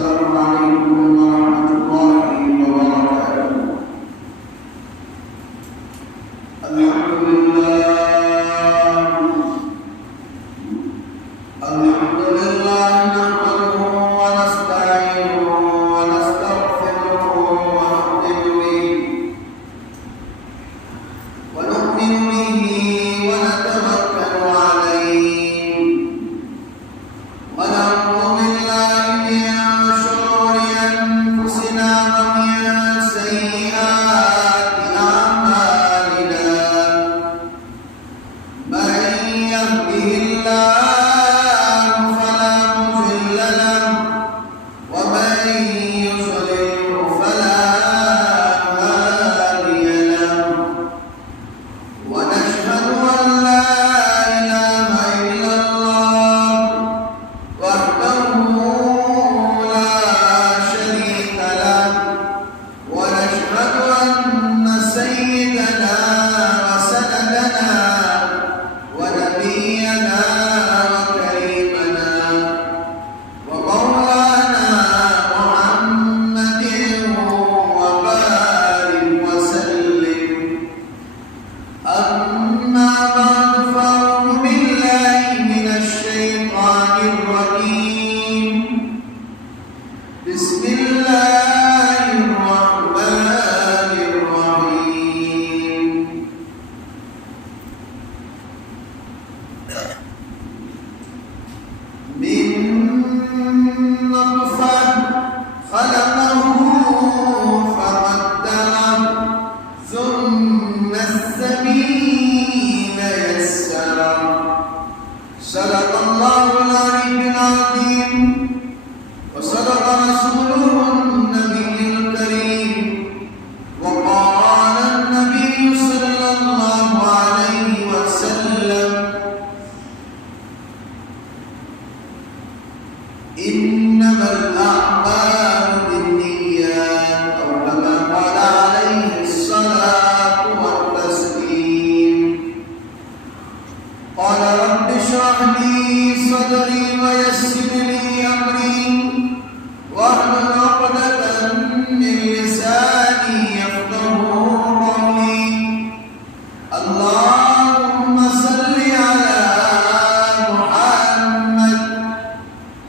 السلام عليكم ورحمة الله وبركاته. الحمد لله نحمده ونستعينه ونستغفره ونؤمن به ونتوكل عليه ونعوذ بالله من شرور أنفسنا ومن سيئات أعمالنا. من يهده الله فلا مضل له ومن يضلل فلا هادي له. ونشهد أن لا إله إلا الله وحده لا شريك له. ونشهد أن سيدنا وسندنا ونبينا وكريمنا ومولانا محمد وبارك وسلم. أما بعد فأعوذ بالله من الشيطان الرجيم. بسم الله الرحمن الرحيم. من نطفة خلقه فقدره ثم السبيل يسره. صدق الله العلي العظيم وصدق رسوله النبي الكريم. وقال النبي صلى الله عليه وسلم: إنما الأعمال بالنيات، أو كما قال عليه الصلاة والتسليم. قال: رب اشرح لي صدري ويسر لي أمري واحلل عقدة من لساني يفقهوا قولي. اللهم صل على محمد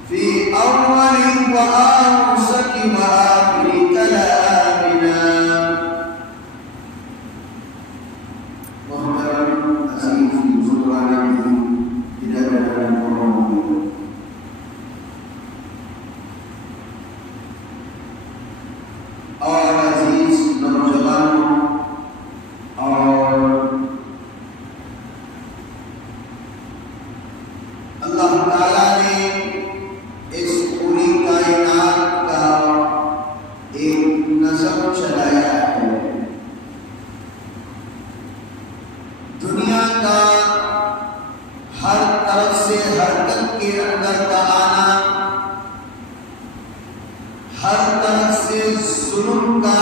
في أول وأوسط وآخر كلامنا. محترم عزيز بزرگواران ہدایت اور عزیز نوجوانوں اور اللہ تعالیٰ نے اس پوری کائنات کا ایک نظم چلایا ہے. دنیا کا ہر طرف سے حرکت کے اندر کا آنا، ہر طرف سے ظلم کا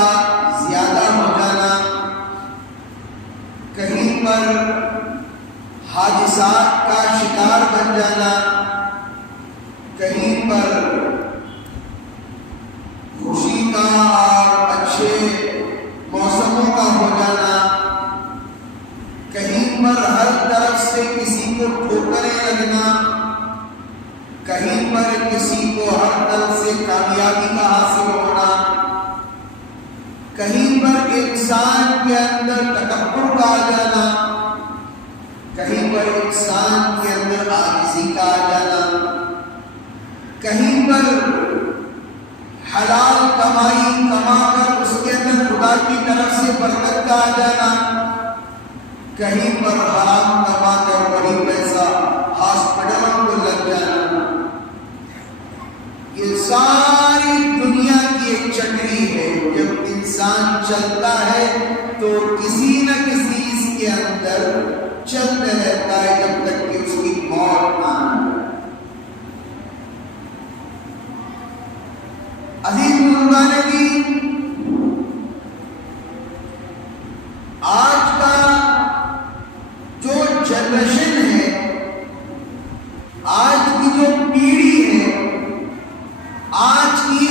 زیادہ ہو جانا، کہیں پر حادثات کا شکار بن جانا، کہیں پر خوشی کا اور اچھے موسموں کا ہو جانا، کہیں پر ہر طرف سے کسی کو ٹھوکریں لگنا، کہیں پر کسی کو ہر طرف سے کامیابی کا حاصل ہونا، کہیں پر انسان کے اندر تکبر کا آ جانا، کہیں پر انسان کے اندر عاجزی کا آ جانا، کہیں پر حلال کمائی کما کر اس کے اندر خدا کی طرف سے برکت کا آ جانا، کہیں پر حرام کما کر بڑی پیسہ ہاسپٹلوں کو لگ جانا. یہ ساری دنیا کی ایک چکری ہے. جب انسان چلتا ہے تو کسی نہ کسی اس کے اندر چلتا رہتا ہے جب تک کہ اس کی موت نہ آئے. عزیز بزرگان دین، آج کا جو جنریشن ہے، آج کی جو پیڑھی ہے، آج کی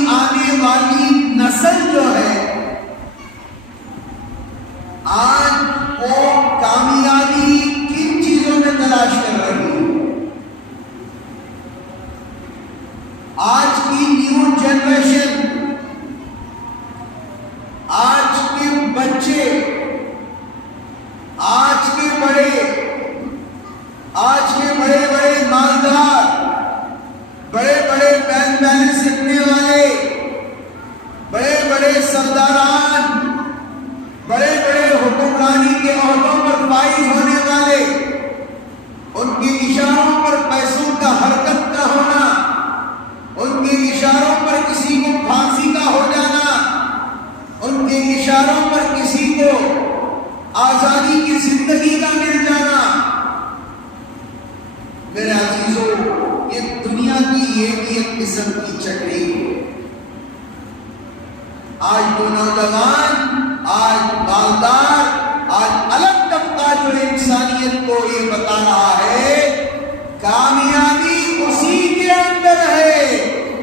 سرداران، بڑے بڑے حکمرانی کے عہدوں پر فائز ہونے والے، ان کے اشاروں پر پیسوں کا حرکت کا ہونا، ان کے اشاروں پر کسی کو پھانسی کا ہو جانا، ان کے اشاروں پر کسی کو آزادی کی زندگی کا مل جانا، میرے عزیزوں یہ دنیا کی یہ بھی ایک قسم کی چکری ہے۔ آج وہ نوجوان، آج مالدار، آج الگ طبقہ جو انسانیت کو یہ بتا رہا ہے کامیابی اسی کے اندر ہے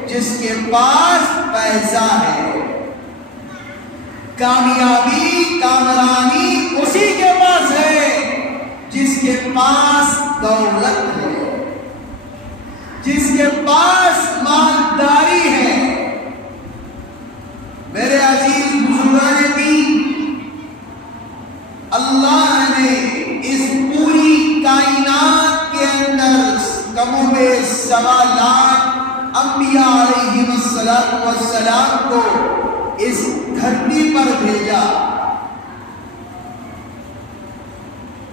جس کے پاس پیسہ ہے، کامیابی کامرانی اسی کے پاس ہے جس کے پاس دولت ہے، جس کے پاس مالداری ہے۔ میرے عزیز بزرگان دین، اللہ نے اس پوری کائنات کے اندر کم و بیش 1.25 لاکھ انبیاء علیہم السلام کو اس دھرتی پر بھیجا۔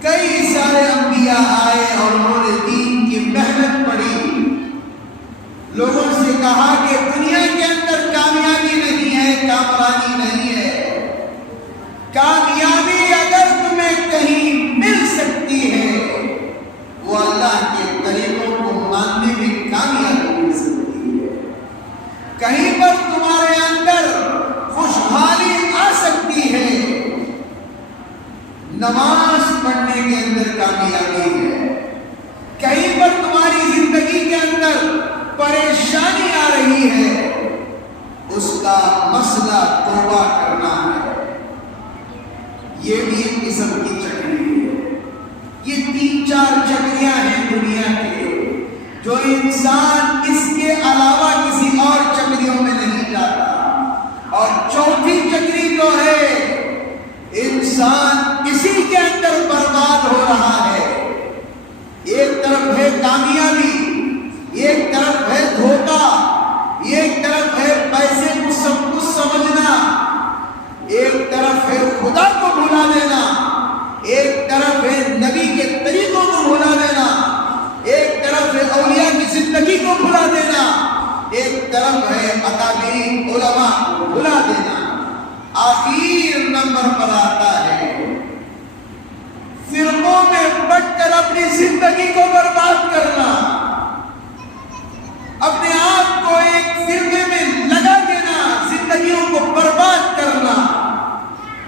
کئی سارے انبیاء آئے اور انہوں نے دین کی محنت پڑھی، لوگوں سے کہا کہ دنیا کے اندر کامیابی نہیں ہے، کامرانی نہیں ہے، کامیابی اگر تمہیں کہیں مل سکتی ہے وہ اللہ کے طریقوں کو ماننے میں کامیابی مل سکتی ہے، کہیں پر تمہارے اندر خوشحالی آ سکتی ہے، نماز پڑھنے کے اندر کامیابی ہے، کہیں پر تمہاری زندگی کے اندر پریشانی آ رہی ہے، اس کا مسئلہ توبہ کرنا ہے، یہ بھی ایک قسم کی چکری ہے۔ یہ 3-4 چکریاں ہیں دنیا کے، جو انسان اس کے علاوہ کسی اور چکریوں میں نہیں جاتا۔ اور چوتھی چکری جو ہے، انسان اسی کے اندر برباد ہو رہا ہے۔ ایک طرف ہے کامیابی، ایک طرف ہے دھوکہ، ایک طرف ہے پیسے کو سب کچھ سمجھنا، ایک طرف ہے خدا کو بھلا دینا، ایک طرف ہے نبی کے طریقوں کو بھلا دینا، ایک طرف ہے اولیاء کی زندگی کو بھلا دینا، ایک طرف ہے اکابرین علماء کو بھلا دینا۔ آخر نمبر پر آتا ہے فرقوں میں بٹ کر اپنی زندگی کو برباد کرنا، اپنے آپ کو ایک فرقے میں لگا دینا، زندگیوں کو برباد کرنا۔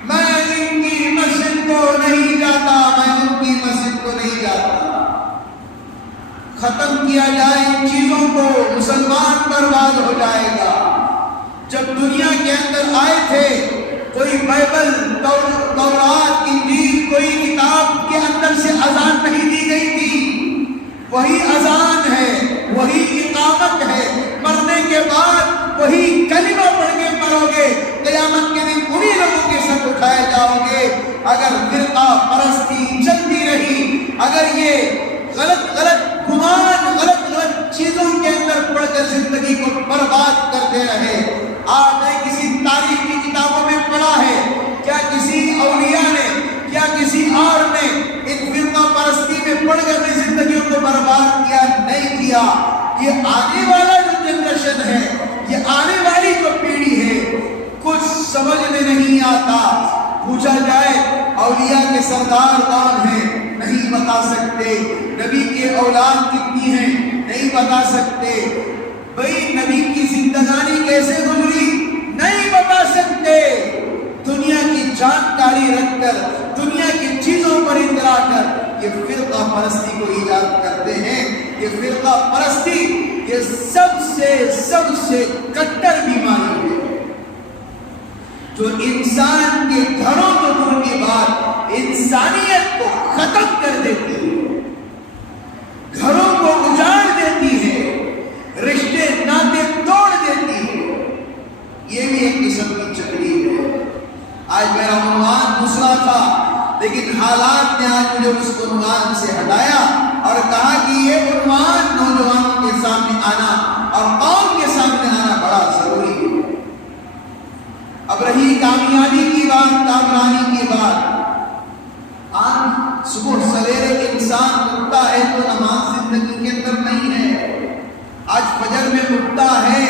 میں ان کی مسجد کو نہیں جاتا، میں ان کی مسجد کو نہیں جاتا۔ ختم کیا جائے ان چیزوں کو، مسلمان برباد ہو جائے گا۔ جب دنیا کے اندر آئے تھے، کوئی بائبل، تورات، انجیل، کوئی کتاب کے اندر سے اذان نہیں دی گئی تھی، وہی اذان ہے، وہی اقامت ہے، مرنے کے بعد وہی کلمہ پڑھ کے مرو گے، قیامت کے دن انہی لوگوں کے ساتھ اٹھائے جاؤ گے۔ اگر فرقہ پرستی چلتی رہی، اگر یہ غلط گمان، غلط چیزوں کے اندر پڑھ کر زندگی کو برباد کرتے رہے۔ آپ نے کسی تاریخ کی کتابوں میں پڑھا ہے، کیا کسی اولیاء نے، کیا کسی اور نے ان فرقہ پرستی میں پڑھ کر اپنی زندگیوں کو برباد کیا؟ نہیں کیا۔ یہ آنے والا جو جنریشن ہے، یہ آنے والی جو پیڑھی ہے، کچھ سمجھ میں نہیں آتا۔ پوچھا جائے اولیاء کے سردار کون ہیں؟ نہیں بتا سکتے۔ نبی کے اولاد کتنی ہیں؟ نہیں بتا سکتے۔ بھئی نبی کی زندگانی کیسے گزری؟ نہیں بتا سکتے۔ دنیا کی جانکاری رکھ کر، دنیا کی چیزوں پر اطلاع کر یہ فرقہ پرستی کو ایجاد کرتے ہیں۔ یہ فرقہ پرستی یہ سب سے کٹر بیماری ہے، جو انسان کے گھروں کو دور کی بات، انسانیت کو ختم کر دیتی ہے، گھروں کو اجاڑ دیتی ہے، رشتے ناطے توڑ دیتی ہے۔ یہ بھی ایک قسم کی چکری ہے۔ آج میرا عنوان دوسرا تھا، لیکن حالات نے آج مجھے اس عنوان سے ہٹایا اور کہا کہ یہ عنوان نوجوانوں کے سامنے آنا اور قوم کے سامنے آنا بڑا ضروری ہے۔ اب رہی کامیابی کی بات، کامرانی کی بات، آج صبح سویرے انسان اٹھتا ہے تو نماز زندگی کے اندر نہیں ہے. آج فجر میں اٹھتا ہے،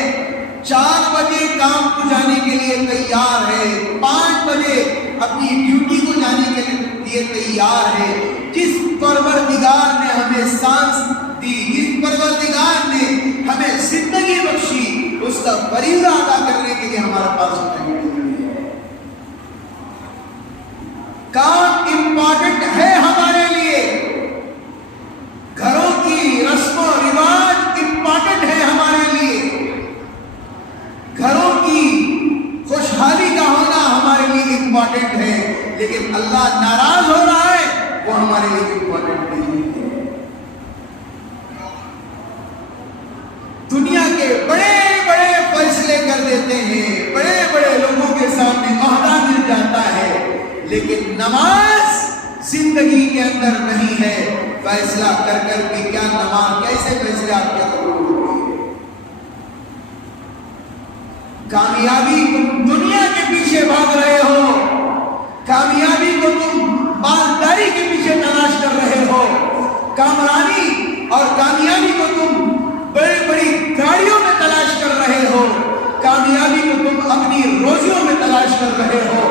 4 بجے کام کو جانے کے لیے تیار ہے، 5 بجے اپنی ڈیوٹی کو جانے کے لیے تیار ہے. جس پروردگار نے ہمیں سانس دی، جس پروردگار نے ہمیں زندگی بخشی، اس کا فریضہ ادا کرنے کے لیے ہمارے پاس نہیں ہے. کام امپورٹنٹ ہے ہمارے لیے، گھروں کی رسم و رواج امپورٹنٹ ہے ہمارے لیے، گھروں کی خوشحالی کا ہونا ہمارے لیے امپورٹنٹ ہے، لیکن اللہ ناراض ہو رہا ہے وہ ہمارے لیے امپورٹنٹ نہیں ہے. دنیا کے بڑے بڑے فیصلے کر دیتے ہیں، بڑے بڑے لوگوں کے سامنے عہدہ مل جاتا ہے، لیکن نماز زندگی کے اندر نہیں ہے. فیصلہ کر کر کے کیا نماز، کیسے فیصلے آپ کے قبول ہوگی؟ کامیابی تم دنیا کے پیچھے بھاگ رہے ہو، کامیابی کو تم مالداری کے پیچھے تلاش کر رہے ہو، کامرانی اور کامیابی کو تم بڑی بڑی گاڑیوں میں تلاش کر رہے ہو، کامیابی کو تم اپنی روزیوں میں تلاش کر رہے ہو.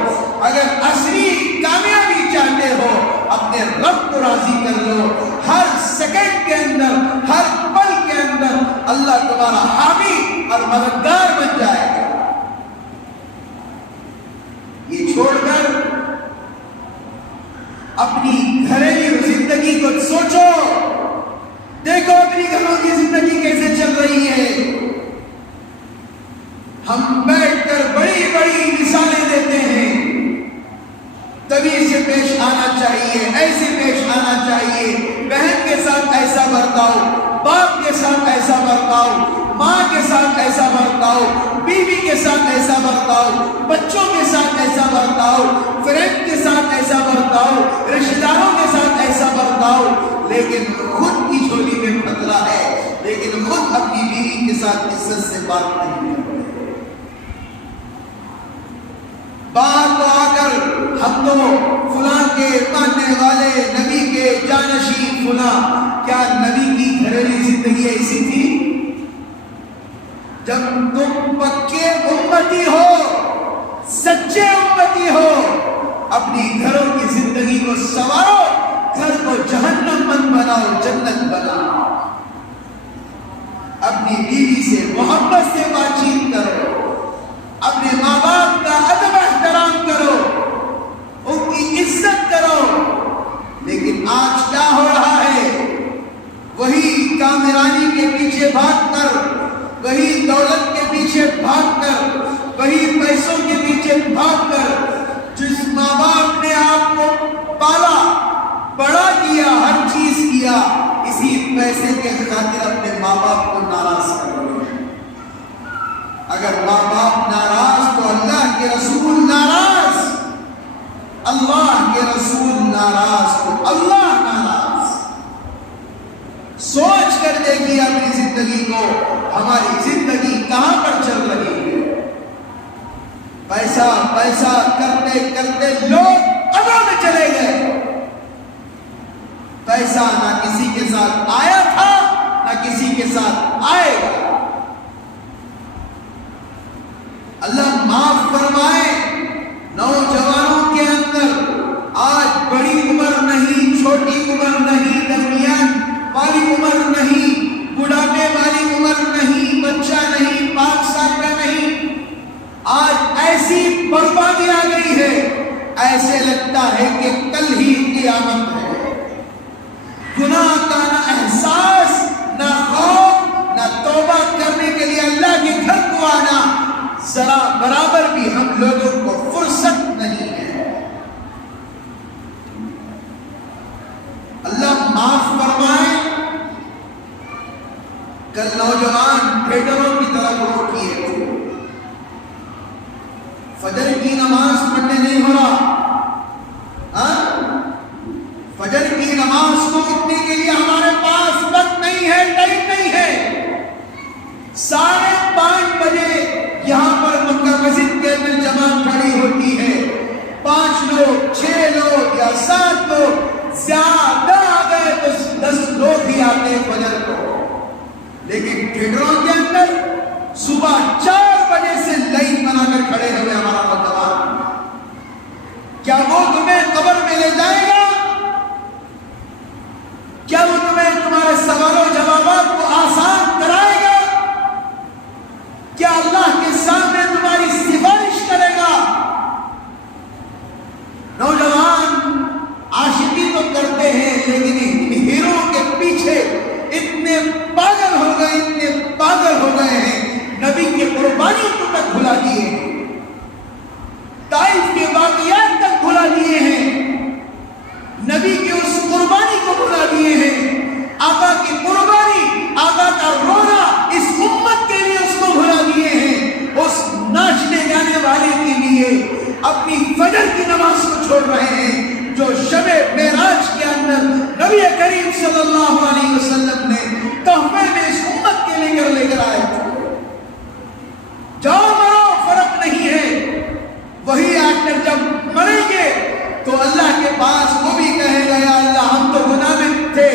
اگر اصلی کامیابی چاہتے ہو اپنے رب کو راضی کر لو. ہر سیکنڈ کے اندر، ہر پل کے اندر اللہ تمہارا حامی اور مددگار بن جائے گا. یہ چھوڑ کر اپنی گھریلو زندگی کو سوچو، دیکھو اپنی گھروں کی زندگی کیسے چل رہی ہے. ہم بیٹھ کر بڑی بڑی مثالیں دیتے ہیں، تمیز سے پیش آنا چاہیے، ایسے پیش آنا چاہیے، بہن کے ساتھ ایسا برتاؤ، باپ کے ساتھ ایسا برتاؤ، ماں کے ساتھ ایسا برتاؤ، بیوی کے ساتھ ایسا برتاؤ، بچوں کے ساتھ ایسا برتاؤ، فرینڈ کے ساتھ ایسا برتاؤ، رشتہ داروں کے ساتھ ایسا برتاؤ. لیکن خود کی جھولی میں خطرہ ہے، لیکن خود اپنی بیوی کے ساتھ عزت سے بات نہیں کرتے. باہر تو آ کر ہم تو فلاں کے ماننے والے، نبی کے جانشین فلاں. کیا نبی کی گھریلو زندگی ایسی تھی؟ جب تم پکے امتی ہو، سچے امتی ہو، اپنی گھروں کی زندگی کو سنوارو، گھر کو جہنم مت بناؤ، جنت بناؤ. اپنی بیوی سے محبت سے بات چیت کرو، اپنے ماں باپ کا ادب احترام کرو، ان کی عزت کرو. لیکن آج کیا ہو رہا ہے؟ وہی کامرانی کے پیچھے بھاگ کر، وہی دولت کے پیچھے بھاگ کر، وہی پیسوں کے پیچھے بھاگ کر، جس ماں باپ نے آپ کو پالا، بڑا کیا، ہر چیز کیا، اسی پیسے کے خاطر اپنے ماں باپ کو ناراض کر رہے ہیں. اگر ماں باپ ناراض تو اللہ کے رسول ناراض، اللہ کے رسول ناراض تو اللہ ناراض. سوچ کر دیکھیے اپنی زندگی کو، ہماری زندگی کہاں پر چل رہی ہے؟ پیسہ پیسہ کرتے کرتے لوگ قبروں میں چلے گئے. پیسہ نہ کسی کے ساتھ آیا تھا، نہ کسی کے ساتھ آئے گا. اللہ معاف فرمائے. نوجوانوں کے اندر آج بڑی عمر نہیں، چھوٹی عمر نہیں، درمیان والی عمر نہیں، بڑھاپے والی عمر نہیں، بچہ نہیں، 5 سال کا نہیں، آج ایسی بربادی آ گئی ہے، ایسے لگتا ہے کہ کل ہی قیامت ہے. گناہ کا نہ احساس، نہ خوف، نہ توبہ کرنے کے لیے اللہ کے گھر کو آنا، ذرا برابر بھی ہم لوگوں کو فرصت نہیں ہے. اللہ معاف فرمائے. کل نوجوان تھیٹروں کی طرف رخ کیے، فجر کی نماز پڑھنے نہیں ہو رہا. فجر کی نماز کو اٹھنے کے لیے ہمارے پاس وقت نہیں ہے، ٹائم نہیں ہے. 5:30 بجے یہاں پر مکہ مسجد کے اندر جمع لیکن ٹھٹروں کے اندر صبح 4 بجے سے لائن بنا کر کھڑے ہوئے ہمارا نوجوان، کیا وہ تمہیں قبر میں لے جائے گا؟ کیا وہ تمہیں تمہارے سوال و جوابات کو آسان کرائے گا؟ کیا اللہ کے سامنے تمہاری سفارش کرے گا؟ نوجوان عاشقی تو کرتے ہیں، لیکن ان ہیرو کے پیچھے اتنے پاگل ہو گئے، اتنے پاگل ہو گئے ہیں، نبی کی قربانیوں کو تک بھلا دیے ہیں، طائف کے واقعات تک بھلا دیے ہیں، نبی کی اس قربانی کو بھلا دیے ہیں، آقا کی قربانی، آقا کا رونا اس امت کے لیے اس کو بھلا دیے ہیں، اس ناچنے گانے والے کے لیے اپنی فجر کی نماز کو چھوڑ رہے ہیں جو شب معراج کے اندر نبی کریم صلی اللہ علیہ وسلم نے تحفے میں اس امت کے لیے لے کر آئے تھے۔ جاؤ مرو، فرق نہیں ہے، وہی آ کر جب مریں گے تو اللہ کے پاس وہ بھی کہے گا یا اللہ ہم تو گناہ میں تھے،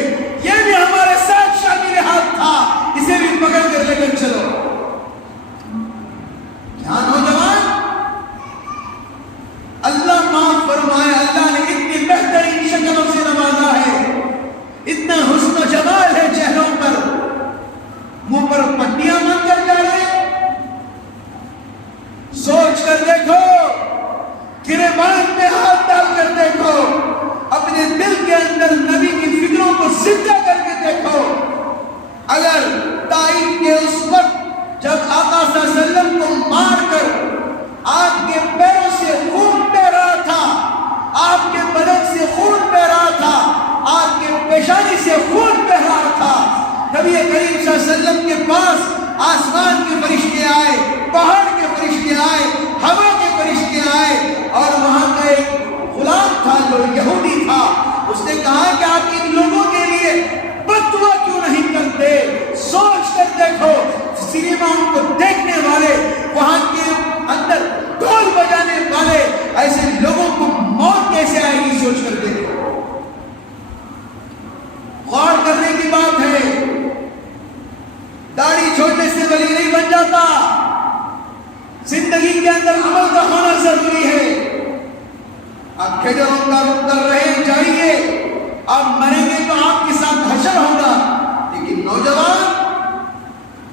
یہ بھی ہمارے ساتھ شامل حال تھا، اسے بھی پکڑ کر لے کر چلو۔ کیا نوجوان، اللہ معاف فرمائے، اللہ نے اتنی بہترین شکلوں سے نوازا ہے، اتنا حسن و جمال ہے چہروں پر، منہ پر پٹیاں بن کر ڈالے، سوچ کر دیکھو، گریبان میں ہاتھ ڈال کر دیکھو، اپنے دل کے اندر نبی کی فکروں کو زندہ کر کے دیکھو۔ اگر طائف کے اس وقت جب آقا صلی اللہ علیہ وسلم کو مار کر آپ کے پیروں سے خون بہ رہا تھا، آپ کے بدن سے خون بہ رہا تھا، آپ کے پیشانی سے خون بہ رہا تھا، نبی کریم صلی اللہ علیہ وسلم کے پاس آسمان کے فرشتے آئے، پہاڑ کے فرشتے آئے، ہوا کے فرشتے آئے، اور وہاں کا ایک غلام تھا جو یہودی تھا، اس نے کہا کہ آپ ان لوگوں کے لیے بد دعا کیوں نہیں کرتے؟ سوچ کر دیکھو، سینما کو دیکھنے والے، وہاں کے اندر ڈھول بجانے والے، ایسے لوگوں کو موت کیسے آئے گی؟ سوچ کر دیکھو، غور کرنے کی بات ہے۔ داڑھی چھوڑنے سے ولی نہیں بن جاتا، زندگی کے اندر عمل کا ہونا ضروری ہے۔ آپ کھجروں کا رخ کر رہے جائیے، آپ مریں گے تو آپ کے ساتھ حشر ہوگا، لیکن نوجوان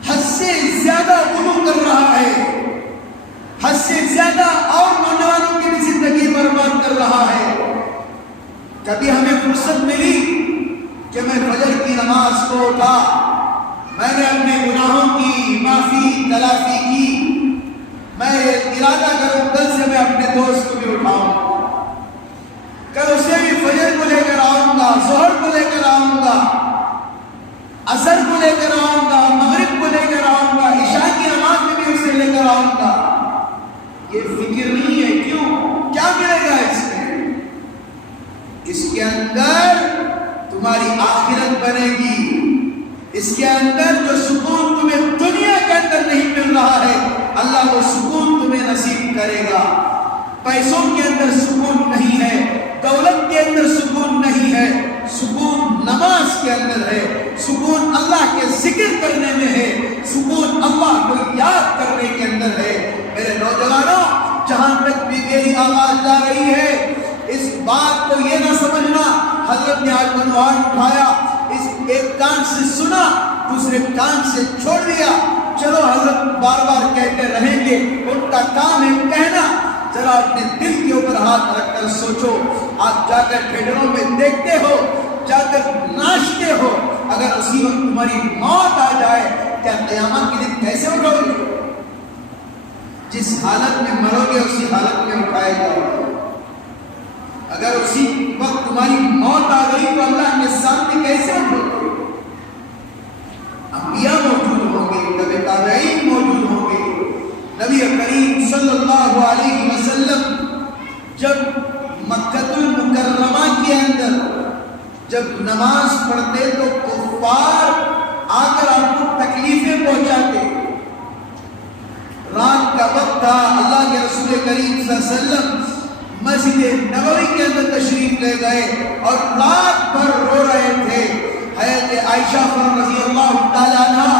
حد سے زیادہ غلو کر رہا ہے، حد سے زیادہ اور نوجوانوں کی بھی زندگی برباد کر رہا ہے۔ کبھی ہمیں فرصت ملی کہ میں فجر کی نماز کو اٹھا، میں نے اپنے گناہوں کی معافی تلافی کی، میں ارادہ کروں کل سے میں اپنے دوست کو بھی اٹھاؤں، کل اسے بھی فجر کو لے کر آؤں گا، ظہر کو لے کر آؤں گا، عصر کو لے کر آؤں گا، مغرب کو لے کر آؤں گا، عشاء کی نماز میں بھی اسے لے کر آؤں گا۔ یہ فکر نہیں ہے، کیوں؟ کیا ملے گا اس میں؟ اس کے اندر تمہاری آخرت بنے گی، اس کے اندر جو سکون تمہیں دنیا کے اندر نہیں مل رہا ہے، اللہ وہ سکون تمہیں نصیب کرے گا۔ پیسوں کے اندر سکون نہیں ہے، دولت کے اندر سکون نہیں ہے، سکون نماز کے اندر ہے، سکون اللہ کے ذکر کرنے میں ہے، سکون اللہ کو یاد کرنے کے اندر ہے۔ میرے نوجوانوں، جہاں تک بھی میری آواز جا رہی ہے، اس بات کو یہ نہ سمجھنا حضرت نے آج عنوان اٹھایا، اس ایک کان سے سنا، دوسرے کان سے چھوڑ دیا، چلو حضرت بار بار کہتے رہیں گے، ان کا کام ہے کہنا۔ ذرا اپنے دل کے اوپر ہاتھ رکھ کر سوچو، آپ جا کر تھیٹروں میں دیکھتے ہو، جا کر ناچتے ہو، اگر اسی وقت تمہاری موت آ جائے، کیا قیامت کے دن کیسے اٹھو گے؟ جس حالت میں مرو گے اسی حالت میں اٹھائے جاؤ گے۔ اگر اسی وقت تمہاری موت آ گئی تو اللہ کے سامنے کیسے اٹھو گے؟ انبیاء موجود ہوں گے، تبع تابعین موجود ہوں گے۔ نبی کریم صلی اللہ علیہ وسلم جب مکہ المکرمہ کے اندر جب نماز پڑھتے تو کفار آ کر آپ کو تکلیفیں پہنچاتے۔ رات کا وقت تھا، اللہ کے رسول کریم صلی اللہ علیہ وسلم مسجد نبوی کے اندر تشریف لے گئے اور رات بھر رو رہے تھے۔ حضرت عائشہ رضی اللہ تعالیٰ عنہا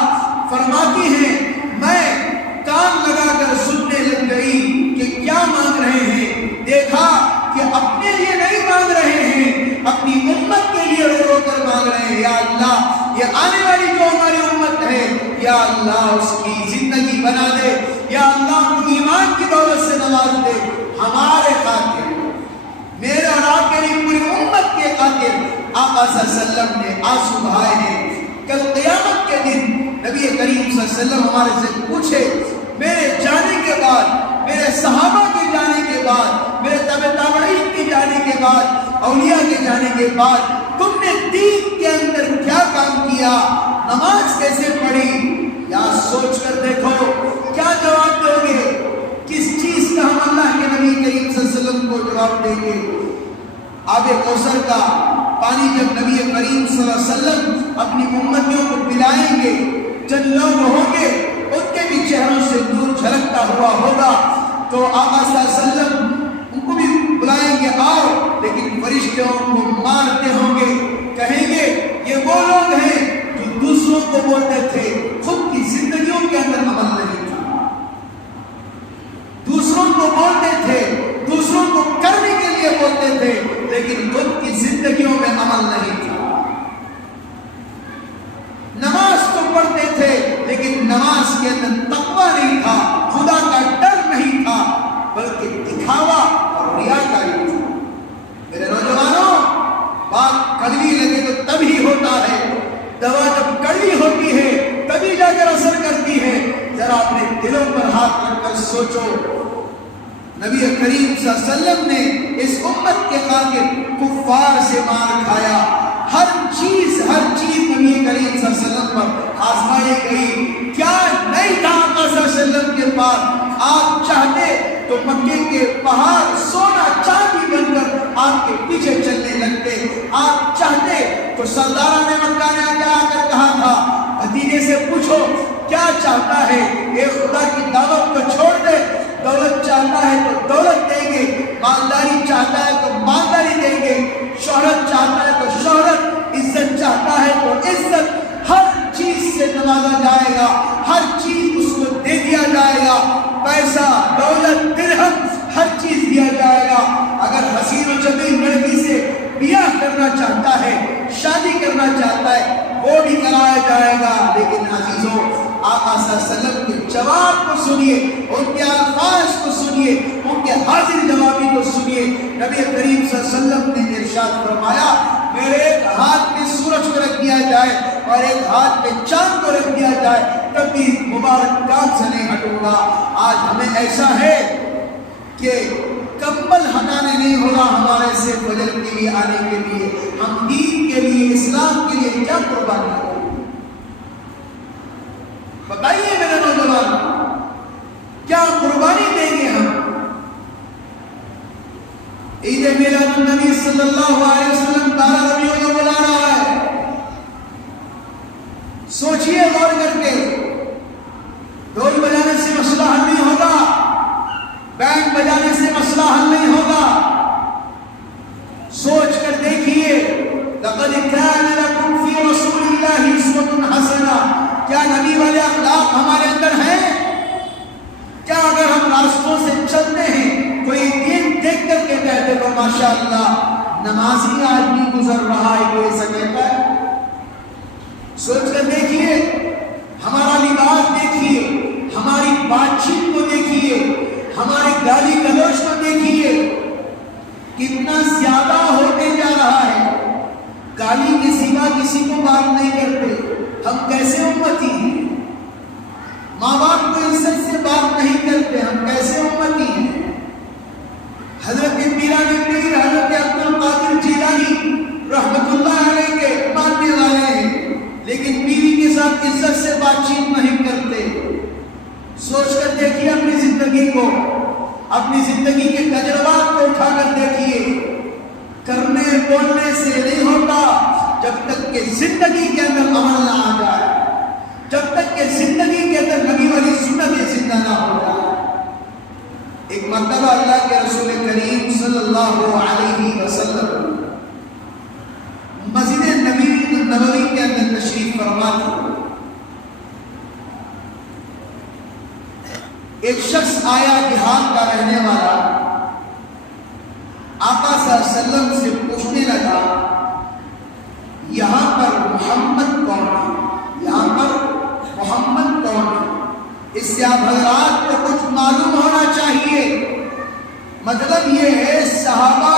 یا اللہ اس کی زندگی بنا دے، یا اللہ تو ایمان کی دولت سے نواز دے۔ ہمارے خاطر، میرے اور آپ کے لیے، پوری امت کے خاطر آقا صلی اللہ علیہ وسلم نے آنسو بہائے ہیں۔ کل قیامت کے دن نبی کریم صلی اللہ علیہ وسلم ہمارے سے پوچھے، میرے جانے کے بعد، میرے صحابہ کے جانے کے بعد، میرے تابع تابعین کے جانے کے بعد، اولیاء کے جانے کے بعد تم نے دین کے اندر کیا کام کیا، نماز کیسے پڑھی؟ یا سوچ کر دیکھو کیا جواب دو گے؟ کس چیز کا ہم اللہ کے نبی کریم صلی اللہ علیہ وسلم کو جواب دیں گے؟ آب کوثر کا پانی جب نبی کریم صلی اللہ علیہ وسلم اپنی امتیوں کو پلائیں گے، چند لوگ ہوں گے ان کے بھی چہروں سے نور جھلکتا ہوا ہوگا، تو آقا صلی اللہ علیہ وسلم ان کو بھی بلائیں گے آؤ، لیکن فرشتے ان کو مارتے ہوں گے، کہیں گے یہ وہ لوگ ہیں جو دوسروں کو بولتے تھے، خود کی زندگیوں کے اندر عمل نہیں تھا، دوسروں کو بولتے تھے، دوسروں کو کرنے کے لیے بولتے تھے، لیکن خود کی زندگیوں میں عمل نہیں تھا۔ نماز تو پڑھتے تھے لیکن نماز کے اندر تقویٰ نہیں تھا، خدا کا ڈر نہیں تھا، بلکہ دکھاوا اور ریاکاری تھی۔ میرے نوجوانوں، بات کڑوی لگے تو تبھی ہوتا ہے، دوا جب کڑوی ہوتی ہے تبھی جا کر اثر کرتی ہے۔ ذرا اپنے دلوں پر ہاتھ رکھ کر سوچو، نبی کریم صلی اللہ علیہ وسلم نے اس امت کے خاطر کفار سے مار کھایا، ہر چیز نبی کریم صلی اللہ علیہ وسلم پر آزمائی گئی۔ کیا نہیں تھا آقا صلی اللہ علیہ وسلم کے پاس؟ آپ چاہتے تو مکے کے پہاڑ سونا چاندی بن کر آپ کے پیچھے چلنے لگتے، آپ چاہتے تو سرداران مکہ نے آ کر کہا تھا، بھتیجے سے پوچھو کیا چاہتا ہے، اے خدا کی دعوت کو چھوڑ دے، دولت چاہتا ہے تو دولت دیں گے، مالداری چاہتا ہے تو مالداری دیں گے، شہرت چاہتا ہے تو شہرت، عزت چاہتا ہے تو عزت، ہر چیز سے نوازا جائے گا، ہر چیز اس کو دے دیا جائے گا، پیسہ، دولت، درہم، ہر چیز دیا جائے گا۔ اگر حسین و جمیل لڑکی سے بیاہ کرنا چاہتا ہے، شادی کرنا چاہتا ہے، وہ بھی کرایا جائے گا۔ لیکن عزیزوں، آقا صلی اللہ علیہ وسلم کے جواب کو سنیے، ان کے الفاظ کو سنیے، ان کے حاضر جوابی کو سنیے۔ نبی کریم صلی اللہ علیہ وسلم نے ارشاد فرمایا، میرے ایک ہاتھ میں سورج کو رکھ دیا جائے اور ایک ہاتھ میں چاند کو رکھ دیا جائے، تب بھی مبارک کام سے نہیں ہٹوں گا۔ آج ہمیں ایسا ہے کہ کمبل ہٹانے نہیں ہوگا ہمارے سے فجر کے لیے آنے کے لیے، ہم دین کے لیے، اسلام کے لیے کیا قربانی کریں؟ بتائیے میرے نوجوان، کیا قربانی دیں گے ہم؟ عید میلاد النبی صلی اللہ علیہ وسلم 12 ربیع کو بلا رہا ہے، سوچئے غور کر کے، ڈھول بجانے سے مسئلہ حل نہیں ہوگا، بینڈ بجانے سے مسئلہ حل نہیں ہوگا۔ سوچ کر دیکھیے، لقد كان لكم في رسول الله اسوة حسنة، کیا نبی والے اخلاق ہمارے اندر ہیں؟ کیا اگر ہم راستوں سے چلتے ہیں کوئی دین دیکھ کر کے کہتے ہو ماشاءاللہ نمازی آدمی گزر رہا ہے، کوئی ایسا کہتا ہے؟ سوچ کر دیکھیے، ہمارا لباس دیکھیے، ہماری بات چیت کو دیکھیے، ہماری گالی گلوچ کو دیکھیے، کتنا زیادہ ہوتے جا رہا ہے۔ گالی کے سوا کسی کو بات نہیں کرتے، ہم کیسے امتی ہیں؟ ماں باپ کو عزت سے بات نہیں کرتے، ہم کیسے امتی ہیں؟ حضرت پیران پیر حضرت عبد القادر جیلانی رحمت اللہ علیہ کے ماننے والے ہیں، لیکن بیوی کے ساتھ عزت سے بات چیت نہیں کرتے۔ سوچ کر دیکھیے اپنی زندگی کو، اپنی زندگی کے تجربات کو اٹھا کر دیکھیے۔ کرنے بولنے سے نہیں ہوتا جب تک کہ زندگی کے اندر عمل نہ آ جائے، جب تک کہ زندگی کے اندر نبی والی سنتیں زندہ نہ ہو جائے۔ ایک مرتبہ اللہ کے رسول کریم صلی اللہ علیہ وسلم مسجد نبوی کے اندر تشریف فرما تھے۔ ایک شخص آیا بہار کا رہنے والا، آقا صلی اللہ علیہ وسلم سے پوچھنے لگا، یہاں پر محمد کون ہے؟ یہاں پر محمد اس سے آپ حضرات کو کچھ معلوم ہونا چاہیے. مطلب یہ ہے صحابہ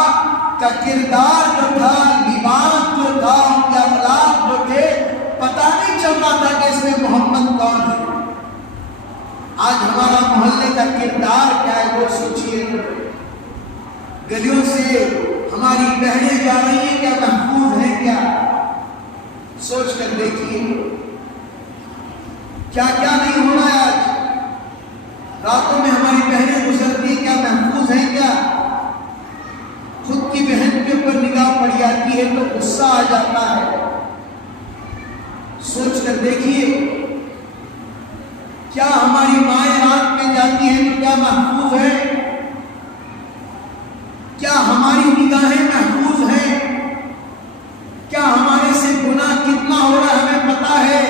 کا کردار جو تھا، لباس جو تھا، ان کے اخلاق جو تھے، پتہ نہیں چل رہا تھا کہ اس میں محمد کون ہے. آج ہمارا محلے کا کردار کیا ہے وہ سوچئے. گلیوں سے ہماری بہنیں جا رہی ہیں، کیا محفوظ ہیں؟ کیا سوچ کر دیکھیے کیا کیا نہیں ہو رہا ہے. آج راتوں میں ہماری بہنیں گزرتی، کیا محفوظ ہیں؟ کیا خود کی بہن کے اوپر نگاہ پڑ جاتی ہے تو غصہ آ جاتا ہے. سوچ کر دیکھیے کیا ہماری مائیں رات میں جاتی ہیں تو کیا محفوظ ہے؟ کیا ہماری نگاہیں محفوظ ہیں؟ کیا ہمارے سے گناہ کتنا ہو رہا ہے ہمیں پتا ہے؟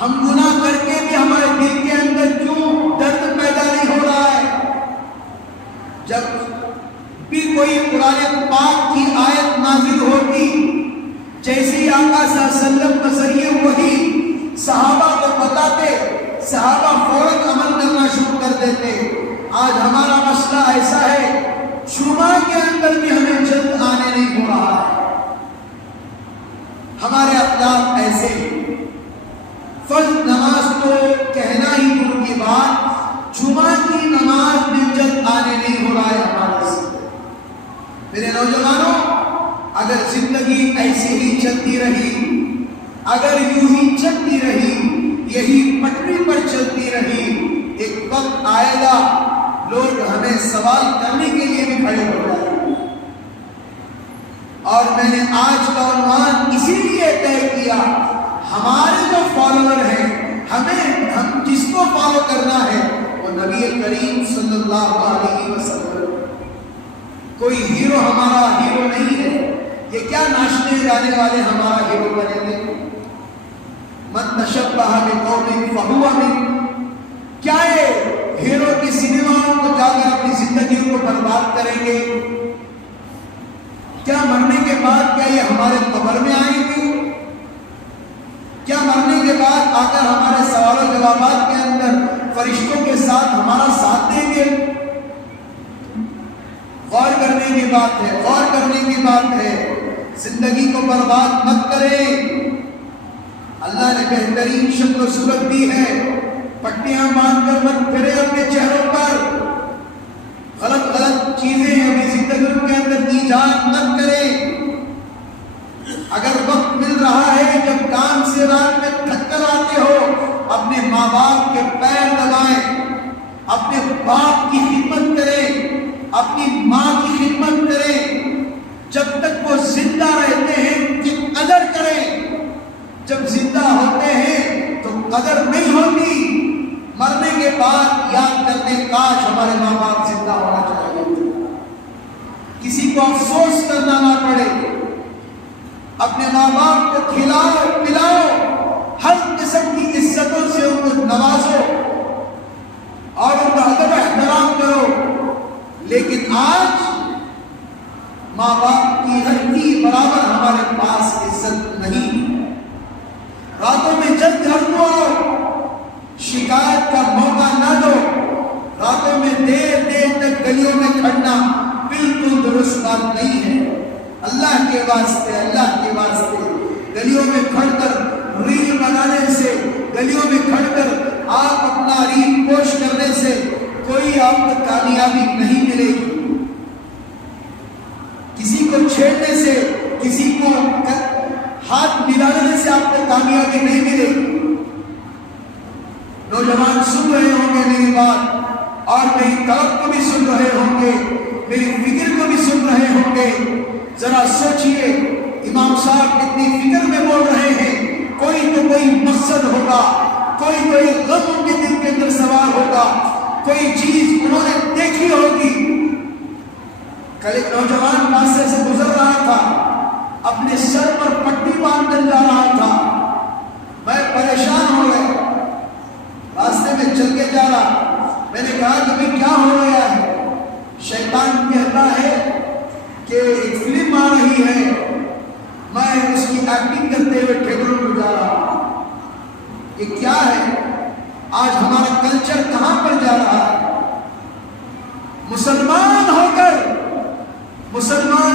ہم گناہ کر کے بھی ہمارے دل کے اندر کیوں درد پیدا نہیں ہو رہا ہے؟ جب بھی کوئی قرآن پاک کی آیت نازل ہوتی، جیسے ہی آقا صلی اللہ علیہ وسلم کا ذریعے وہی صحابہ کو بتاتے، صحابہ فوراً عمل کرنا شروع کر دیتے. آج ہمارا مسئلہ ایسا ہے، جمعہ کے اندر بھی ہمیں جلد آنے نہیں ہو رہا ہے. ہمارے اخلاق ایسے ہیں. فرض نماز تو کہنا ہی دور کی بات، جمعہ کی نماز میں جلد آنے نہیں ہو رہا ہے ہمارے سے. میرے نوجوانوں، اگر زندگی ایسے ہی چلتی رہی، اگر یوں ہی چلتی رہی، یہی پٹری پر چلتی رہی، ایک وقت آئے گا لوگ ہمیں سوال کرنے کے لیے بھی کھڑے ہو جائیں گے. اور میں نے آج کا عنوان اسی لیے طے کیا، ہمارے جو فالوور ہیں، ہم جس کو فالو کرنا ہے وہ نبی کریم صلی اللہ علیہ وسلم. کوئی ہیرو ہمارا ہیرو نہیں ہے. یہ کیا ناچنے گانے والے ہمارا ہیرو بنے گے؟ من تشبہ بقوم فہو منہم. کیا یہ ہیرو کی سنیماؤں کو جا کر اپنی زندگیوں کو برباد کریں گے؟ کیا مرنے کے بعد کیا یہ ہمارے قبر میں آئیں گے؟ کیا مرنے کے بعد آ کر ہمارے سوال و جوابات کے اندر فرشتوں کے ساتھ ہمارا ساتھ دیں گے؟ غور کرنے کی بات ہے، غور کرنے کی بات ہے. زندگی کو برباد مت کریں. اللہ نے بہترین شکل و صورت دی ہے. پٹیاں باندھ کر مت پھرے اپنے چہروں پر. غلط چیزیں اپنی زندگیوں کے اندر ایجاد مت کریں. اگر وقت مل رہا ہے جب کام سے رات میں تھک کر آتے ہو، اپنے ماں باپ کے پیر دبائیں، اپنے باپ کی خدمت کریں، اپنی ماں کی خدمت کریں. جب تک وہ زندہ رہتے ہیں ان کی قدر کریں. جب زندہ ہوتے ہیں تو قدر نہیں ہوتی. مرنے کے بعد یاد کرتے کاش ہمارے ماں باپ زندہ ہونا چاہیے. کسی کو افسوس کرنا نہ پڑے. اپنے ماں باپ کو کھلاؤ پلاؤ، ہر قسم کی عزتوں سے ان کو نوازو اور ان کا ادب احترام کرو. لیکن آج ماں باپ کی ہڈی برابر ہمارے پاس عزت نہیں. راتوں میں جلد گھر کو آؤ، شکایت کا موقع نہ دو. راتوں میں دیر تک گلیوں میں کھڑنا بالکل درست بات نہیں ہے. اللہ کے واسطے گلیوں میں کھڑ کر ریل بنانے سے، گلیوں میں کھڑ کر آپ اپنا ریل پوسٹ کرنے سے کوئی آپ کو کامیابی نہیں ملے گی. کسی کو چھیڑنے سے، کسی کو ہاتھ ملانے سے آپ کو کامیابی نہیں ملے گی. نوجوان سن رہے ہوں گے میری بات، اور میری طرف کو بھی سن رہے ہوں گے، میری فکر کو بھی سن رہے ہوں گے. ذرا سوچئے، امام صاحب کتنی فکر میں بول رہے ہیں. کوئی تو کوئی مقصد ہوگا، کوئی غم ان کے دل کے اندر سوار ہوگا، کوئی چیز انہوں نے دیکھی ہوگی. کل ایک نوجوان راستے سے گزر رہا تھا، اپنے سر پر پٹی باندھ کر جا رہا تھا. میں پریشان ہو گیا، راستے میں چل کے جا رہا. میں نے کہا کہ بھائی کیا ہو گیا ہے؟ شیطان کہتا ہے کہ ایک فلم آ رہی ہے، میں اس کی ایکٹنگ کرتے ہوئے تھیٹر میں جا رہا ہوں. یہ کیا ہے؟ آج ہمارا کلچر کہاں پر جا رہا ہے؟ مسلمان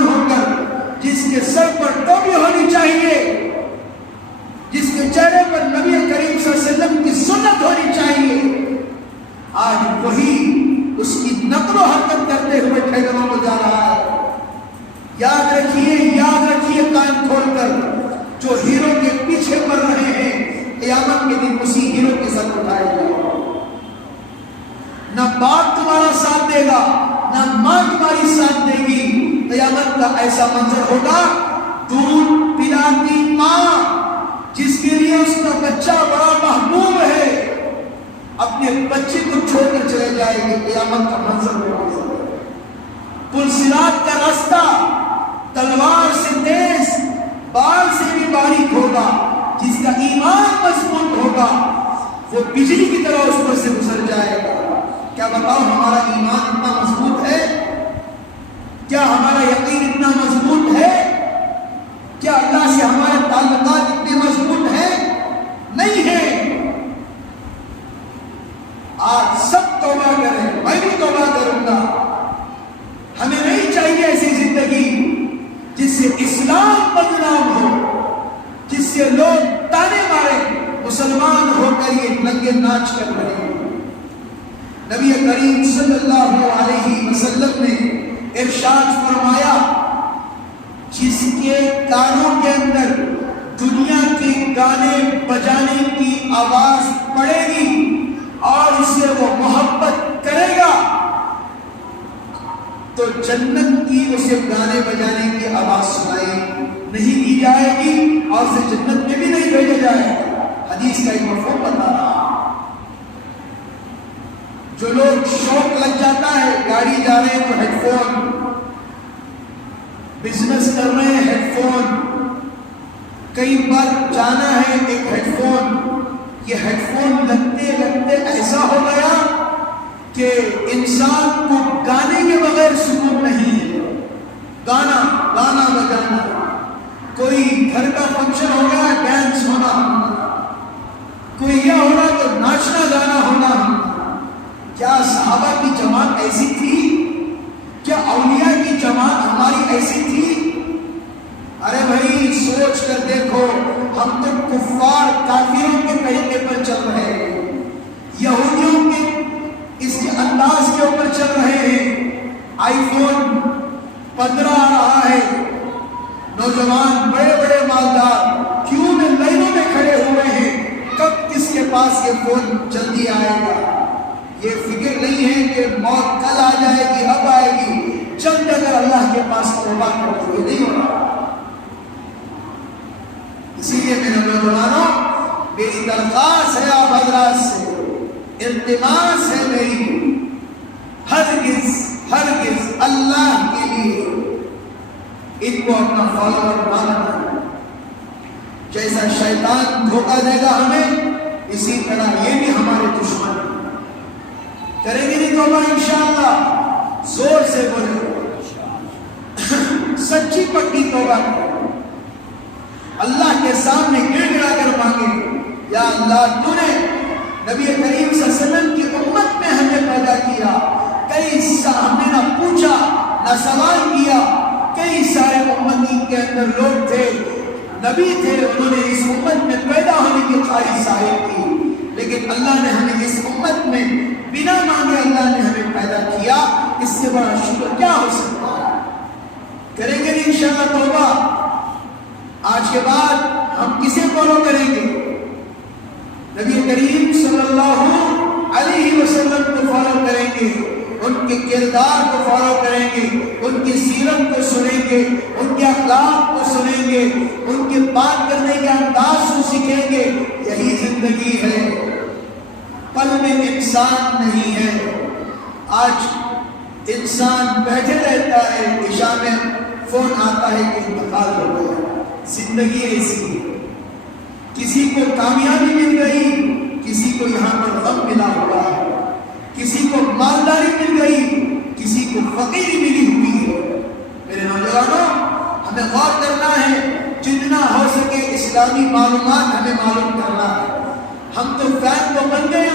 ہو کر جس کے سر پر ٹوپی ہونی چاہیے، جس کے چہرے پر نبی کریم صلی اللہ علیہ وسلم کی سنت ہونی چاہیے، آج وہی اس کی نقل و حرکت کرتے ہوئے ٹھیکروں کو جا رہا ہے۔ یاد رکھیے کان کھول کر، جو ہیرو کے پیچھے پڑ رہے ہیں، قیامت کے دن اسی ہیرو کے ساتھ اٹھائے جائے۔ نہ باپ تمہارا ساتھ دے گا، نہ ماں تمہاری ساتھ دے گی۔ قیامت کا ایسا منظر ہوگا، دودھ پلاتی ماں جس کے لیے اس کا بچہ بڑا محبوب ہے، اپنے بچے کو چھوڑ کر چلے جائے گی۔ قیامت کا منظر ہوگا، پل صراط کا راستہ تلوار سے تیز، بال سے بھی باریک ہوگا۔ جس کا ایمان مضبوط ہوگا وہ بجلی کی طرح اس پر سے گزر جائے گا۔ کیا بتاؤ ہمارا ایمان اتنا مضبوط ہے؟ کیا ہمارا یقین اتنا مضبوط ہے؟ کیا اللہ سے ہمارے تعلقات اتنے مضبوط ہیں؟ نہیں ہے۔ آج سب توبہ کریں، میں بھی توبہ کروں گا۔ ہمیں نہیں چاہیے ایسی زندگی جس سے اسلام بدنام ہو، جس سے لوگ تانے مارے۔ مسلمان ہو کر یہ ننگے ناچ کر رہے ہیں۔ نبی کریم صلی اللہ علیہ وسلم نے ارشاد فرمایا، جس کے کانوں کے اندر دنیا کے گانے بجانے کی آواز پڑے گی اور اسے وہ محبت کرے گا تو جنت کی اسے گانے بجانے کی آواز سنائی نہیں دی جائے گی اور اسے جنت میں بھی نہیں بھیجا جائے گا۔ حدیث کا ایک مفہوم بتا رہا۔ جو لوگ شوق لگ جاتا ہے، گاڑی جا رہے ہیں تو ہیڈ فون، بزنس کر رہے ہیں ہیڈ فون، کئی بار جانا ہے ایک ہیڈ فون۔ یہ ہیڈ فون لگتے لگتے ایسا ہو گیا کہ انسان کو گانے کے بغیر سکون نہیں ہے۔ گانا بجانا، کوئی گھر کا فنکشن ہو گیا ڈانس ہونا، کوئی یہ ہونا تو ناچنا گانا ہونا۔ کیا صحابہ کی جماعت ایسی تھی؟ کیا اولیاء کی جماعت ہماری ایسی تھی؟ ارے بھائی سوچ کر دیکھو، ہم تو کفار کافروں کے طریقے پر چل رہے ہیں، یہودیوں کے اس کے انداز کے اوپر چل رہے ہیں۔ آئی فون 15 آ رہا ہے، نوجوان بڑے بڑے مالدار کیوں میں لائنوں میں کھڑے ہوئے ہیں، کب کس کے پاس یہ فون جلدی آئے گا۔ یہ فکر نہیں ہے کہ موت کل آ جائے گی، اب آئے گی، چند اگر اللہ کے پاس توبہ کرتے ہوئے نہیں ہو رہا۔ اسی لیے میرے نوجوانوں، میری درخواست ہے آپ حضرات سے، التماس ہے میری، ہرگز اللہ کے لیے ان کو اپنا فالوور نہ بنانا۔ جیسا شیطان دھوکہ دے گا ہمیں، اسی طرح یہ بھی ہمارے دشمن کریں گے نہیں توبہ انشاءاللہ۔ زور سے بولے، سچی پکی توبہ کریں، اللہ کے سامنے گڑ گڑا کر مانگے، یا اللہ تو نے نبی کریم صلی اللہ علیہ وسلم کی امت میں ہمیں پیدا کیا، ہم نے نہ پوچھا نہ سوال کیا، کئی سارے امتی کے اندر لوگ تھے، نبی تھے، انہوں نے اس امت میں پیدا ہونے کی خواہش ظاہر کی، لیکن اللہ نے ہمیں اس امت میں بنا مانگے اللہ نے ہمیں پیدا کیا۔ اس سے بڑا شکر کیا ہو سکتا ہے؟ کریں گے نہیں انشاءاللہ توبہ؟ آج کے بعد ہم کسے فالو کریں گے؟ نبی کریم صلی اللہ علیہ وسلم کو فالو کریں گے، ان کے کردار کو فالو کریں گے، ان کی سیرت کو سنیں گے، ان کے اخلاق کو سنیں گے، ان کے بات کرنے کے انداز کو سیکھیں گے۔ یہی زندگی ہے، پل میں انسان نہیں ہے۔ آج انسان بیٹھے رہتا ہے، عشاء میں فون آتا ہے کہ انتقال ہو گیا۔ زندگی ایسی ہے، کسی کو کامیابی مل گئی، کسی کو یہاں پر غم ملا ہوا ہے، کسی کو مالداری مل گئی، کسی کو فقیری ملی ہوئی ہے۔ میرے نوجوانوں، ہمیں غور کرنا ہے، جتنا ہو سکے اسلامی معلومات ہمیں معلوم کرنا ہے۔ ہم تو فین تو بن گئے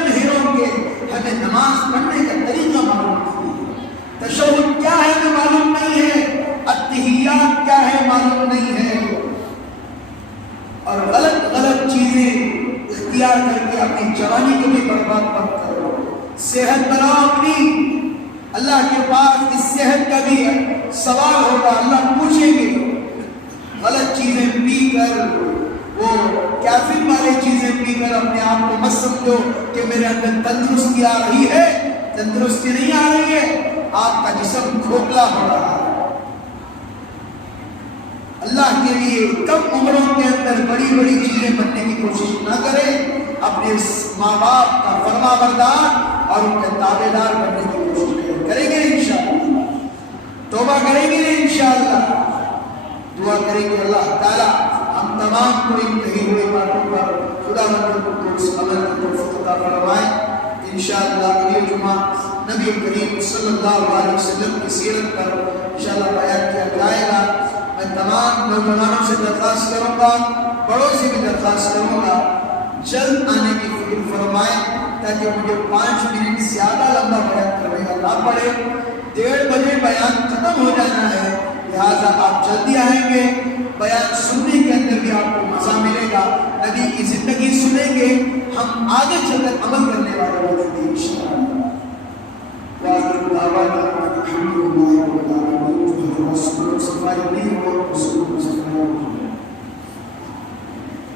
ہمیں نماز پڑھنے کا طریقہ معلوم نہیں ہے، تشہد کیا ہے ہمیں معلوم نہیں ہے، التحیات کیا ہے معلوم نہیں ہے، اور غلط چیزیں اختیار کر کے اپنی جوانی کو بھی برباد مت کرو، صحت بناؤ اپنی، اللہ کے پاس اس صحت کا بھی سوال ہوگا، اللہ پوچھیں گے، غلط چیزیں پی کر، وہ کیفین والی چیزیں پی کر اپنے آپ کو مت سمجھو کہ میرے اندر تندرستی آ رہی ہے، تندرستی نہیں آ رہی ہے، آپ کا جسم کھوکھلا ہو رہا ہے۔ اللہ کے لیے کم عمروں کے اندر بڑی بڑی چیزیں بننے کی کوشش نہ کریں، اپنے ماں باپ کا فرما بردار اور ان کے تابع دار بننے کی کوشش کریں گے انشاءاللہ، توبہ کریں گے انشاءاللہ، دعا کریں گے اللہ تعالیٰ ہم تمام کو ان کہی ہوئے باتوں پر خدا مند کو عمل کی توفیق عطا فرمائے۔ انشاءاللہ اگلے جمعہ نبی کریم صلی اللہ علیہ وسلم کی سیرت پر انشاءاللہ بیان کیا جائے گا۔ میں تمام نوجوانوں سے درخواست کروں گا، بڑوں سے بھی درخواست کروں گا، جلد آنے کی فکر فرمائیں تاکہ مجھے 5 منٹ زیادہ لمبا بیان کرنے کا نہ پڑے، 1:30 بجے بیان ختم ہو جانا ہے، لہٰذا آپ جلدی آئیں گے، بیان سننے کے اندر بھی آپ کو مزہ ملے گا، نبی کی زندگی سنیں گے، ہم آگے چل کر عمل کرنے والے